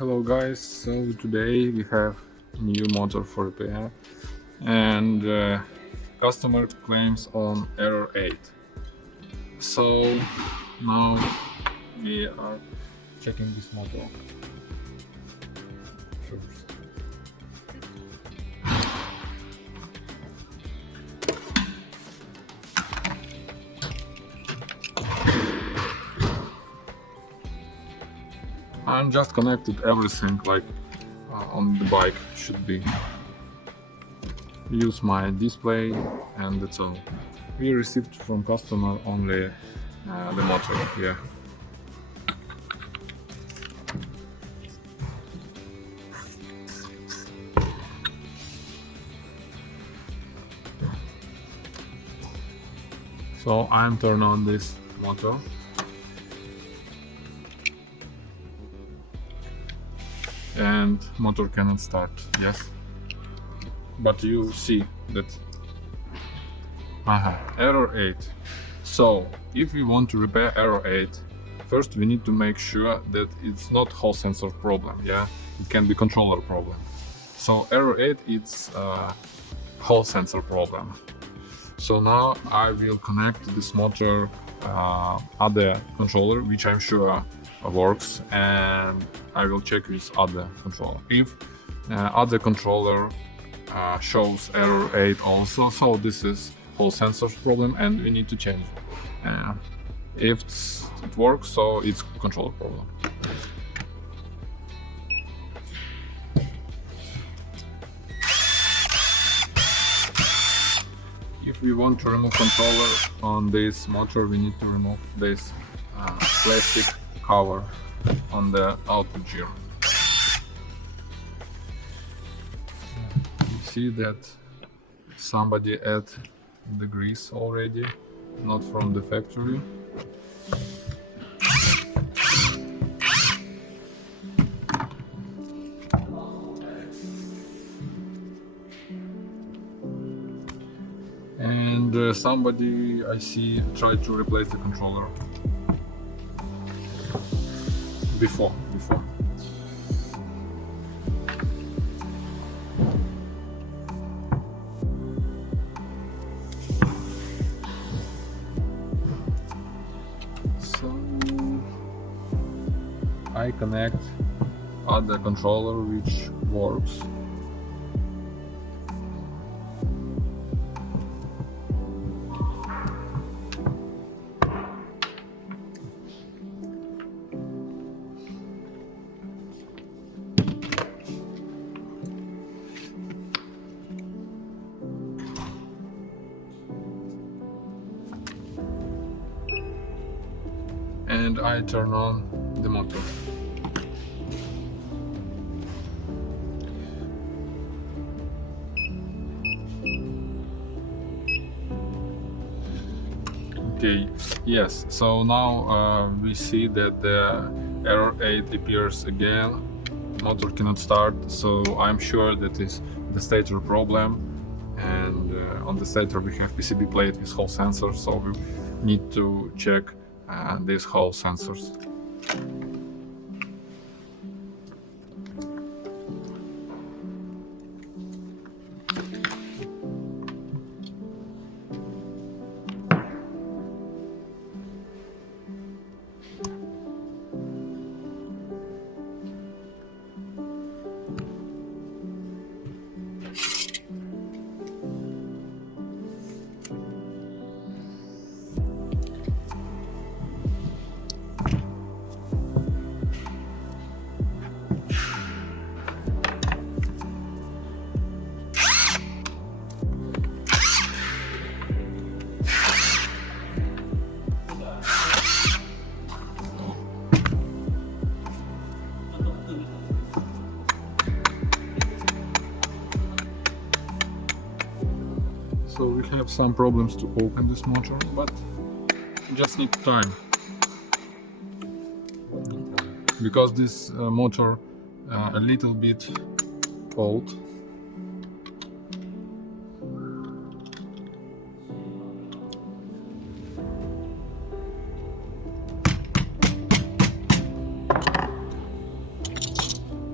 Hello guys, so today we have new motor for repair and customer claims on error 8. So now we are checking this motor first. I'm just connected everything like on the bike should be. Use my display and that's all. We received from customer only the motor here. So I'm turn on this motor. And motor cannot start, yes, but you see that error 8. So if we want to repair error 8, first we need to make sure that it's not Hall sensor problem, yeah, it can be controller problem. So error 8 is Hall sensor problem. So now I will connect this motor other controller, which I'm sure works, and I will check with other controller. If other controller shows error 8 also, so this is Hall sensors problem and we need to change it. If it works, so it's controller problem. If we want to remove controller on this motor, we need to remove this plastic cover on the output gear. You see that somebody add the grease already, not from the factory. And somebody I see tried to replace the controller before. So I connect other controller which works. And I turn on the motor. Okay, yes, so now we see that the error 8 appears again. Motor cannot start, so I'm sure that is the stator problem. And on the stator we have PCB plate with Hall sensors, so we need to check these Hall sensors. So we have some problems to open this motor, but just need time. Because this motor a little bit old.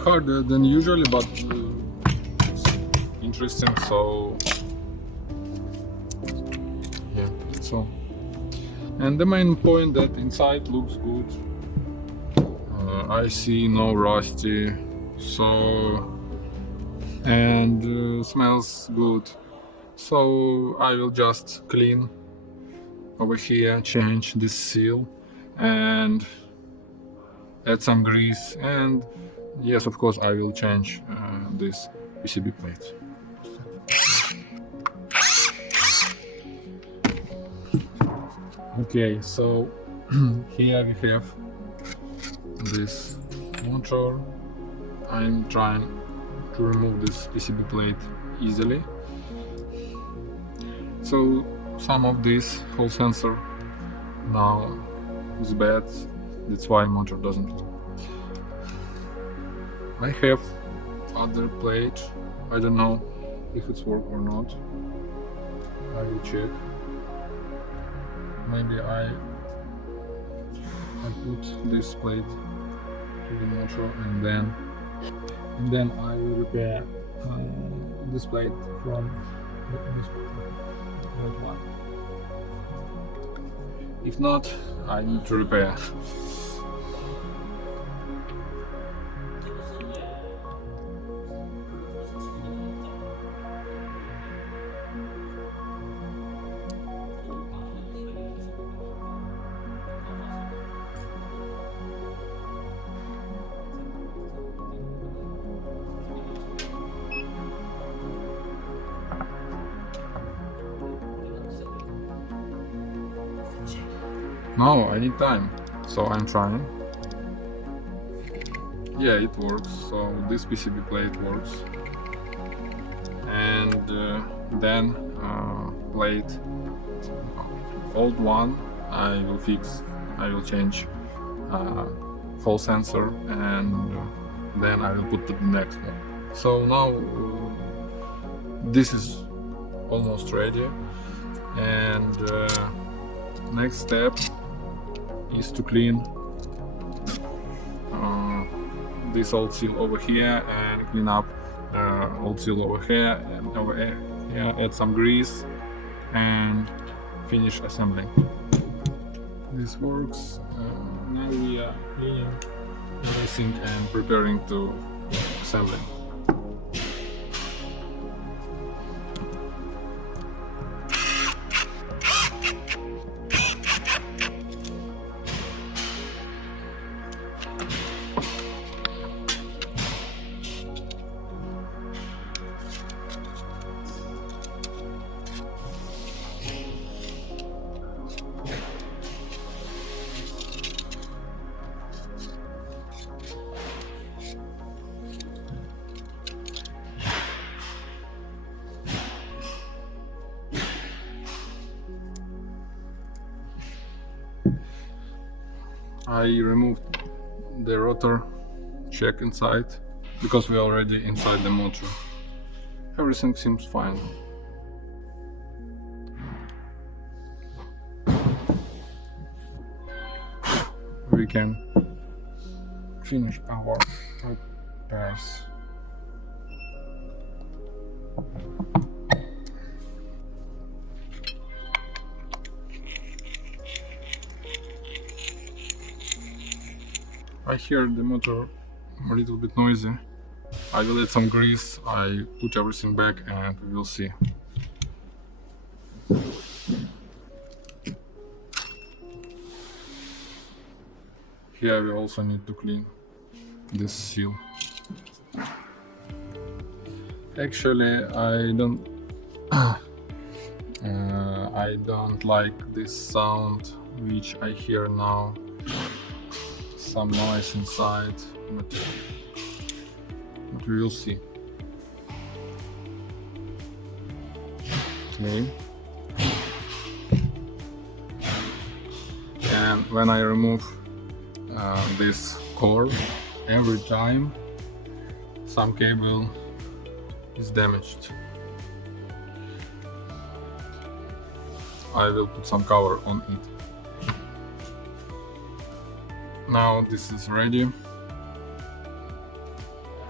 harder than usually, but it's interesting. So yeah, that's all. And the main point that inside looks good. I see no rusty, so and smells good. So I will just clean over here, change this seal and add some grease, and yes, of course I will change this PCB plate. Okay, so here we have this motor. I'm trying to remove this PCB plate easily. So some of this whole sensor now is bad, that's why motor doesn't work. I have other plate, I don't know if it's work or not. I will check. Maybe I put this plate to the motor and then I will repair this plate from this one. If not, I need to repair. No, I need time, so I'm trying. Yeah, it works, so this PCB plate works. And then plate, old one, I will fix, I will change whole sensor, and then I will put the next one. So now this is almost ready, and next step is to clean this old seal over here and clean up old seal over here and over here, add some grease and finish assembling. This works. Now we are cleaning everything and preparing to assembling. I removed the rotor check inside because we're already inside the motor. Everything seems fine. We can finish our repairs. I hear the motor a little bit noisy. I will add some grease, I put everything back and we will see. Here we also need to clean this seal. Actually, I don't like this sound which I hear now. Some noise inside, but we will see. Okay. And when I remove this cord, every time some cable is damaged, I will put some cover on it. Now this is ready,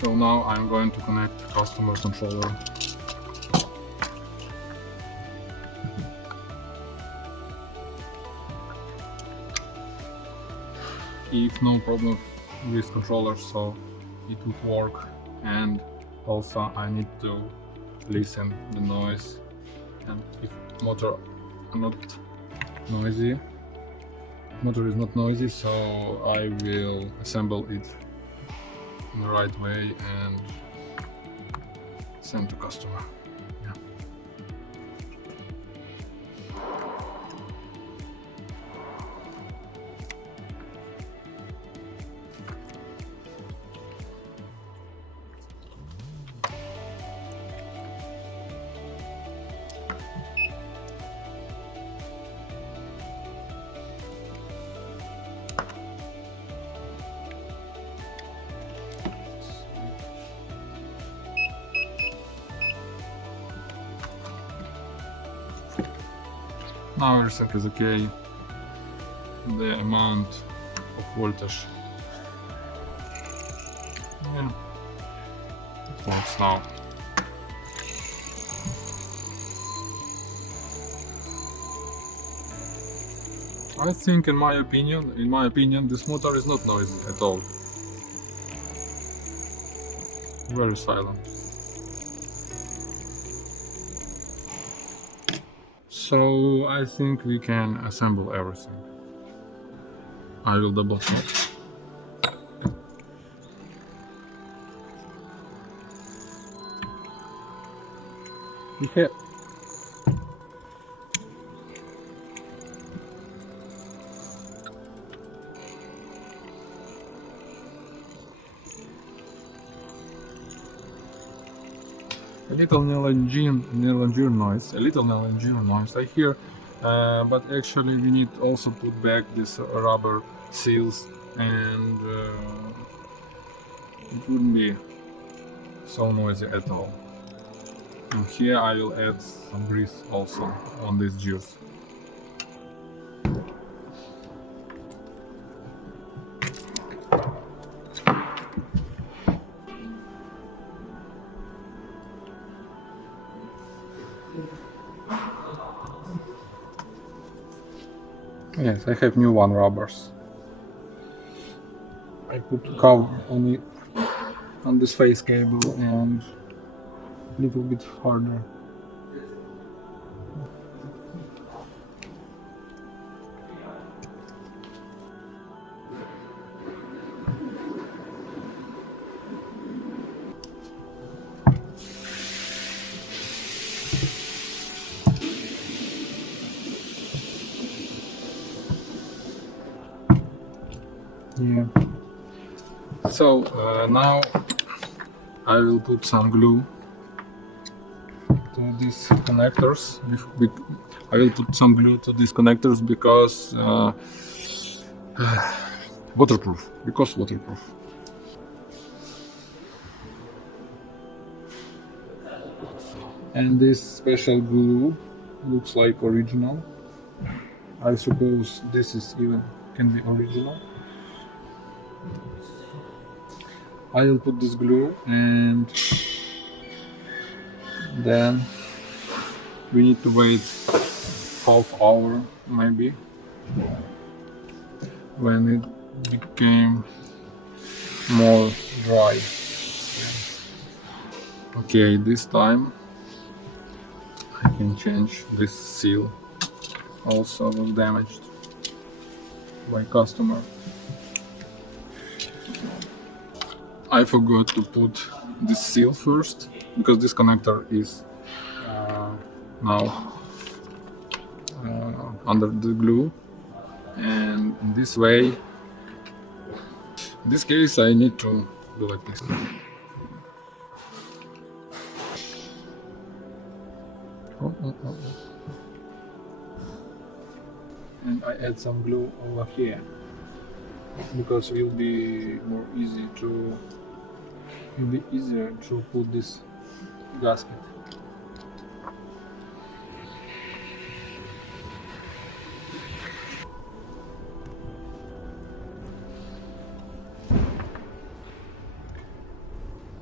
So now I'm going to connect customer controller. If no problem with controller, so it would work. And also I need to listen the noise, and if motor not noisy, motor is not noisy, so I will assemble it in the right way and send to customer. Yeah. Now everything is okay. The amount of voltage, yeah, it works now. I think, in my opinion, this motor is not noisy at all. Very silent. So I think we can assemble everything. I will double check. We have a little Nylon noise I hear, but actually we need also put back this rubber seals, and it wouldn't be so noisy at all. And here I will add some grease also on this juice. Yes, I have new one rubbers. I put cover on it, on this face cable, and a little bit harder. Yeah. So now I will put some glue to these connectors. I will put some glue to these connectors because waterproof. And this special glue looks like original. I suppose this is even can be original. I will put this glue, and then we need to wait half hour maybe, when it became more dry. Okay, this time I can change this seal, also was damaged by customer. I forgot to put this seal first, because this connector is now under the glue, and in this way, in this case I need to do like this. And I add some glue over here, because it will be easier to put this gasket.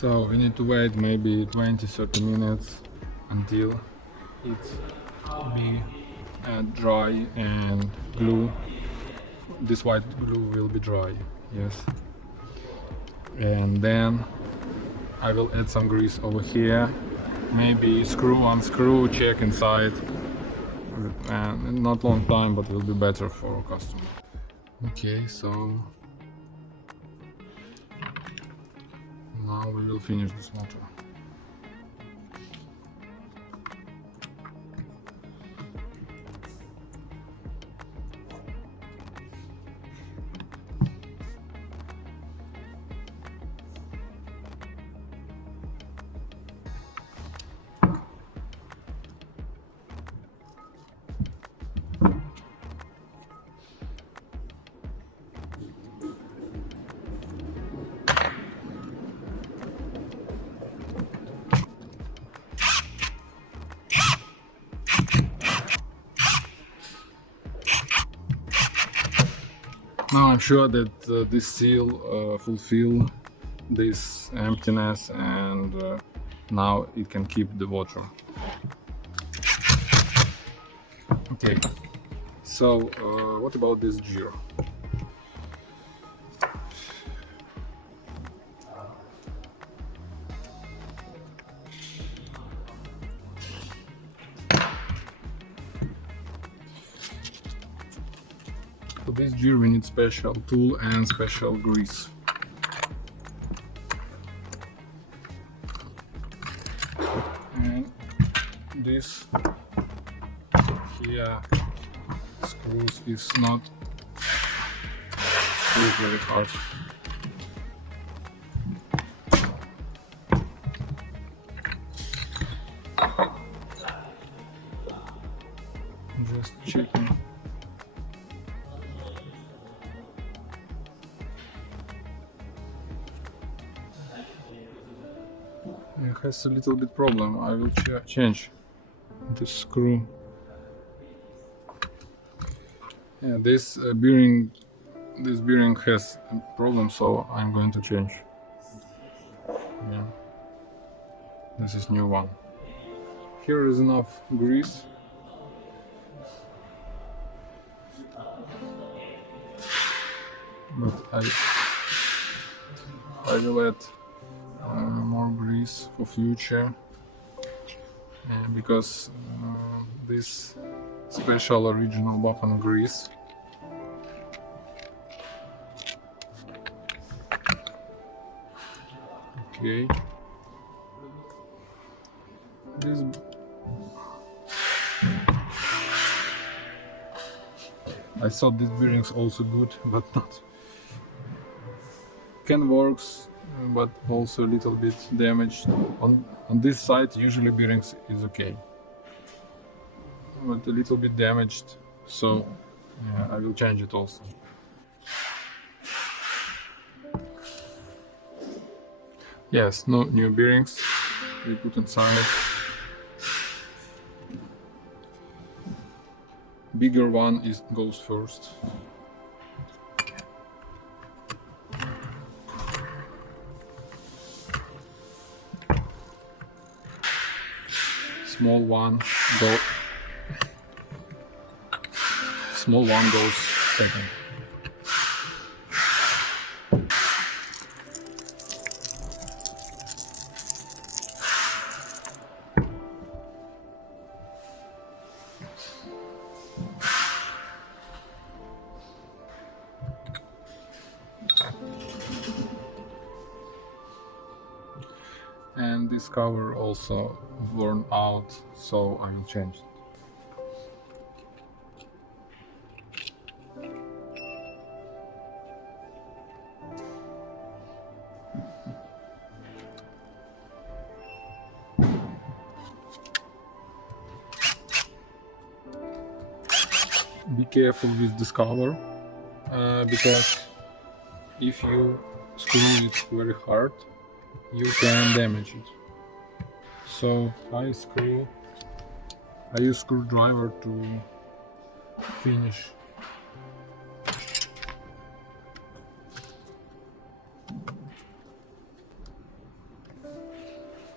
So we need to wait maybe 20-30 minutes until it's be dry and glue. This white glue will be dry, yes. And then I will add some grease over here. Maybe screw, unscrew, check inside. And not long time, but will be better for customer. Okay, so now we will finish this motor. Now I'm sure that this seal fulfill this emptiness, and now it can keep the water. Okay, so what about this gear? For this gear we need special tool and special grease. And this here screws is not very hard. Just checking. It has a little bit problem. I will change the screw. Yeah, this bearing has a problem, so I'm going to change. Yeah, this is new one. Here is enough grease. But I will add more grease for future, because this special original Bafang grease okay. This I thought these bearings also good, but not. Can works, but also a little bit damaged. On this side usually bearings is okay, but a little bit damaged, so yeah, I will change it also. Yes, no new bearings we put inside. Bigger one goes first. Small one goes second. And this cover also worn out, so I will change it. Be careful with this cover, because if you screw it very hard, you can damage it. So I use screwdriver to finish.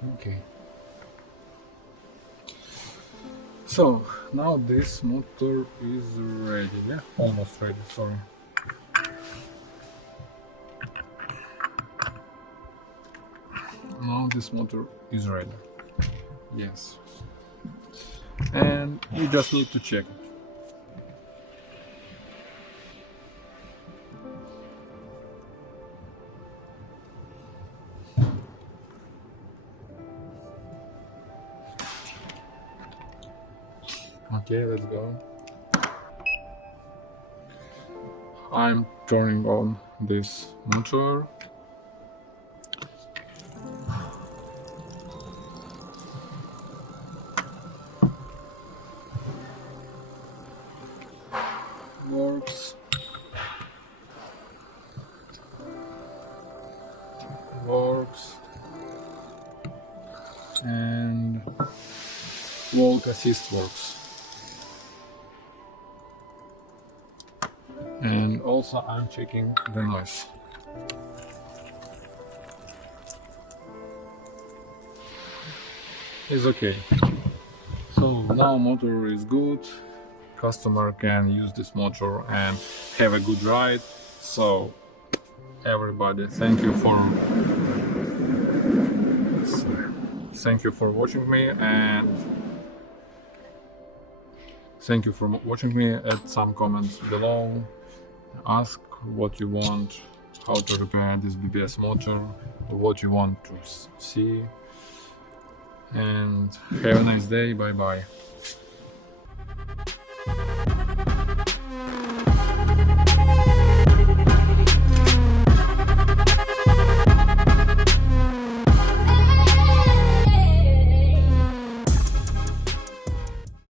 Okay. So now this motor is ready, yeah? Almost ready, sorry. Now this motor is ready. Yes. And you just need to check it. Okay, let's go. I'm turning on this motor. Works. Works. And walk assist works. And also I'm checking the noise. It's okay. So now motor is good. Customer can use this motor and have a good ride. So everybody, thank you for watching me, and thank you for watching me. Add some comments below. Ask what you want, how to repair this BBS motor, what you want to see, and have a nice day. Bye bye.